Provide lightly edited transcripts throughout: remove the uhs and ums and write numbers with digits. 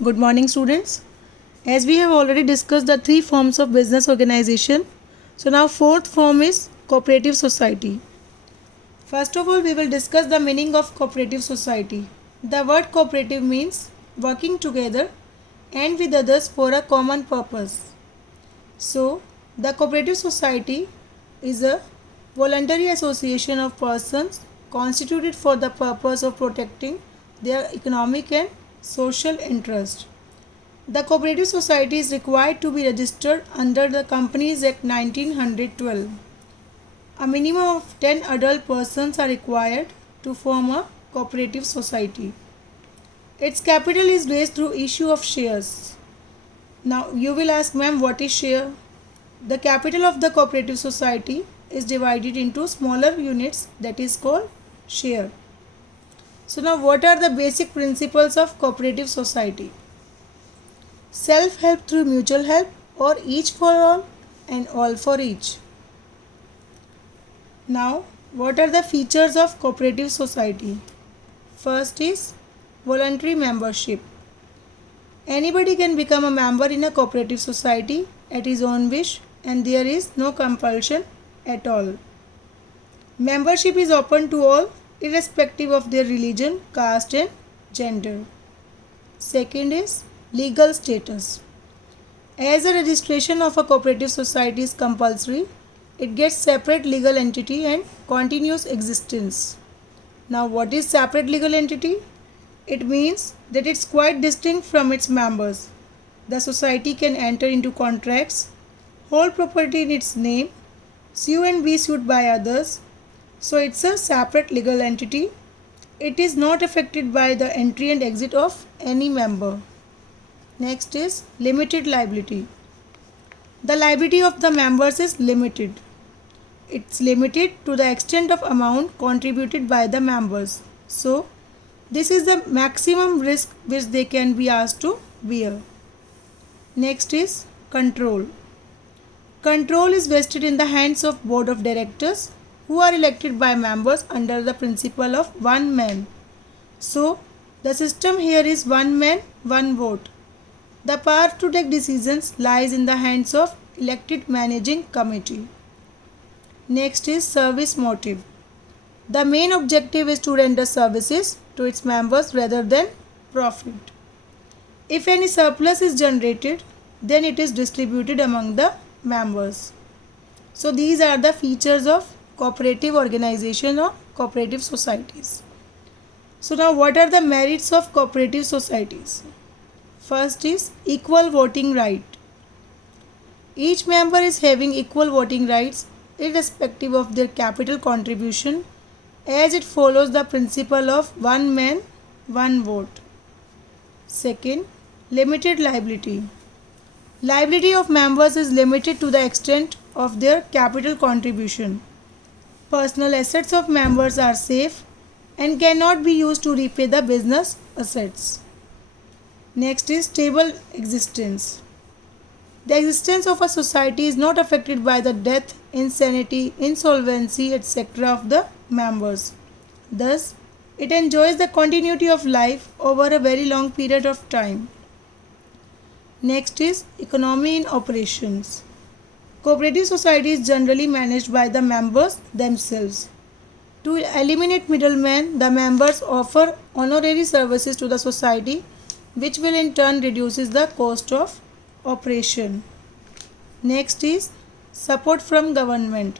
Good morning, students. As we have already discussed the three forms of business organization, so now fourth form is cooperative society. First of all, we will discuss the meaning of cooperative society. The word cooperative means working together and with others for a common purpose. So, the cooperative society is a voluntary association of persons constituted for the purpose of protecting their economic and social interest. The cooperative society is required to be registered under the Companies Act 1912. A minimum of 10 adult persons are required to form a cooperative society. Its capital is raised through issue of shares. Now you will ask, ma'am, what is share? The capital of the cooperative society is divided into smaller units, that is called share. So now what are the basic principles of cooperative society? Self-help through mutual help, or each for all and all for each. Now what are the features of cooperative society? First is voluntary membership. Anybody can become a member in a cooperative society at his own wish, and there is no compulsion at all. Membership is open to all irrespective of their religion, caste and gender. Second is legal status. As a registration of a cooperative society is compulsory, it gets separate legal entity and continuous existence. Now what is separate legal entity? It means that it's quite distinct from its members. The society can enter into contracts, hold property in its name, sue and be sued by others. So it's a separate legal entity. It is not affected by the entry and exit of any member. Next is limited liability. The liability of the members is limited. It's limited to the extent of amount contributed by the members. So this is the maximum risk which they can be asked to bear. Next is control. Control is vested in the hands of board of directors, who are elected by members under the principle of one man. So the system here is one man, one vote. The power to take decisions lies in the hands of elected managing committee. Next is service motive. The main objective is to render services to its members rather than profit. If any surplus is generated, then it is distributed among the members. So these are the features of cooperative organization or cooperative societies. So now what are the merits of cooperative societies? First is equal voting right. Each member is having equal voting rights irrespective of their capital contribution, as it follows the principle of one man, one vote. Second, limited liability. Liability of members is limited to the extent of their capital contribution. Personal assets of members are safe and cannot be used to repay the business assets. Next is stable existence. The existence of a society is not affected by the death, insanity, insolvency, etc. of the members. Thus, it enjoys the continuity of life over a very long period of time. Next is economy in operations. Cooperative society is generally managed by the members themselves. To eliminate middlemen, the members offer honorary services to the society, which will in turn reduces the cost of operation. Next is support from government.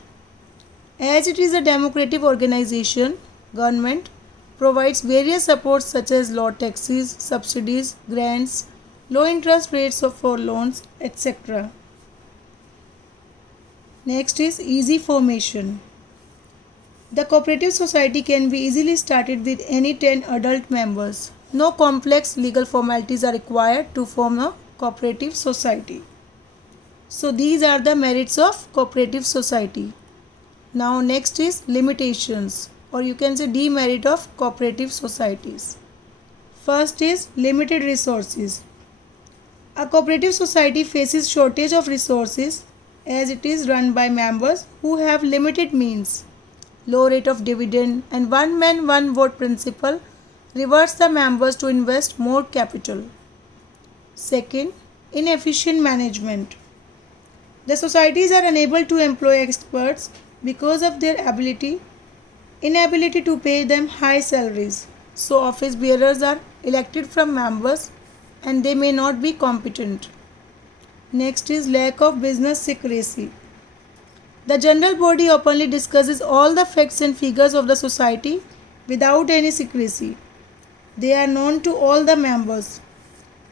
As it is a democratic organization, government provides various supports such as low taxes, subsidies, grants, low interest rates for loans, etc. Next is easy formation. The cooperative society can be easily started with any 10 adult members. No complex legal formalities are required to form a cooperative society. So these are the merits of cooperative society. Now next is limitations, or you can say demerit of cooperative societies. First is limited resources. A cooperative society faces shortage of resources as it is run by members who have limited means. Low rate of dividend and one man one vote principle rewards the members to invest more capital. Second, inefficient management. The societies are unable to employ experts because of their inability to pay them high salaries. So office bearers are elected from members and they may not be competent. Next is lack of business secrecy. The general body openly discusses all the facts and figures of the society without any secrecy. They are known to all the members.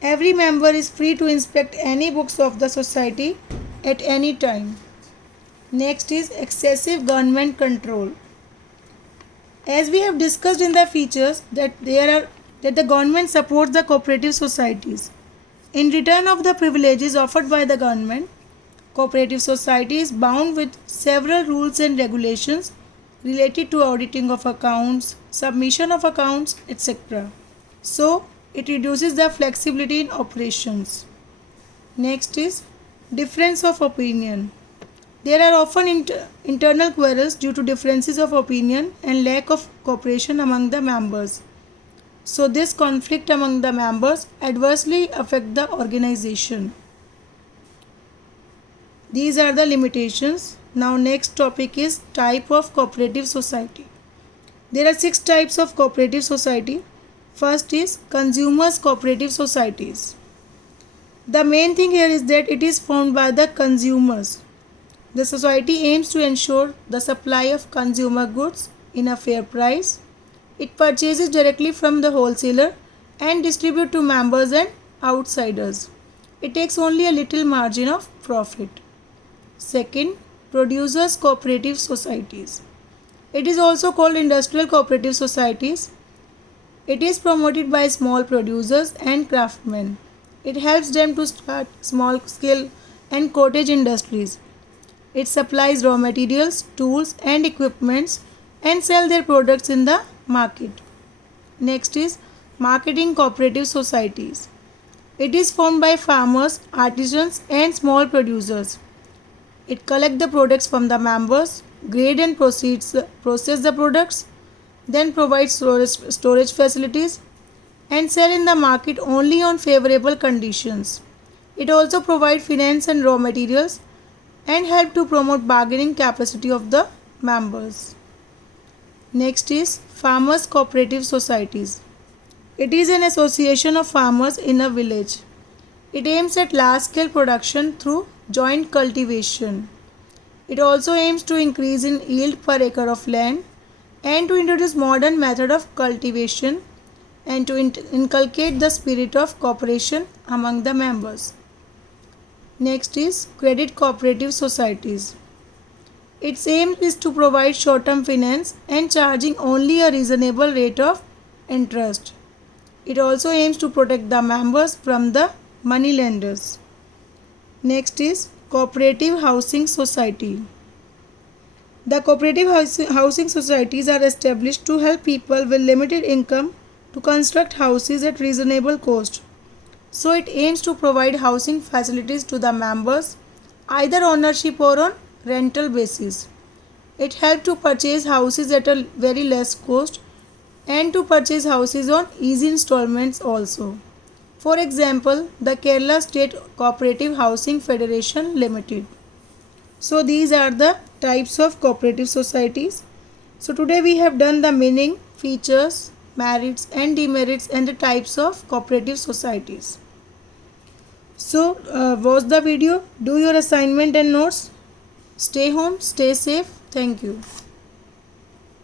Every member is free to inspect any books of the society at any time. Next is excessive government control. As we have discussed in the features that the government supports the cooperative societies. In return of the privileges offered by the government, cooperative society is bound with several rules and regulations related to auditing of accounts, submission of accounts, etc. So, it reduces the flexibility in operations. Next is difference of opinion. There are often internal quarrels due to differences of opinion and lack of cooperation among the members. So this conflict among the members adversely affect the organization. These are the limitations. Now next topic is type of cooperative society. There are 6 types of cooperative society. First is consumers cooperative societies. The main thing here is that it is formed by the consumers. The society aims to ensure the supply of consumer goods in a fair price. It purchases directly from the wholesaler and distributes to members and outsiders. It takes only a little margin of profit. Second, producers cooperative societies. It is also called industrial cooperative societies. It is promoted by small producers and craftsmen. It helps them to start small scale and cottage industries. It supplies raw materials, tools and equipments and sell their products in the market. Next is marketing cooperative societies. It is formed by farmers, artisans and small producers. It collects the products from the members, grade and process the products, then provides storage facilities and sell in the market only on favorable conditions. It also provides finance and raw materials and help to promote bargaining capacity of the members. Next is farmers cooperative societies. It is an association of farmers in a village. It aims at large scale production through joint cultivation. It also aims to increase in yield per acre of land and to introduce modern method of cultivation and to inculcate the spirit of cooperation among the members. Next is credit cooperative societies. Its aim is to provide short-term finance and charging only a reasonable rate of interest. It also aims to protect the members from the money lenders. Next is cooperative housing society. The cooperative housing societies are established to help people with limited income to construct houses at reasonable cost. So it aims to provide housing facilities to the members, either ownership or on rental basis. It helps to purchase houses at a very less cost and to purchase houses on easy installments also. For example, the Kerala State Cooperative Housing Federation Limited. So these are the types of cooperative societies. So today we have done the meaning, features, merits and demerits and the types of cooperative societies. So watch the video, do your assignment and notes. Stay home, stay safe. Thank you.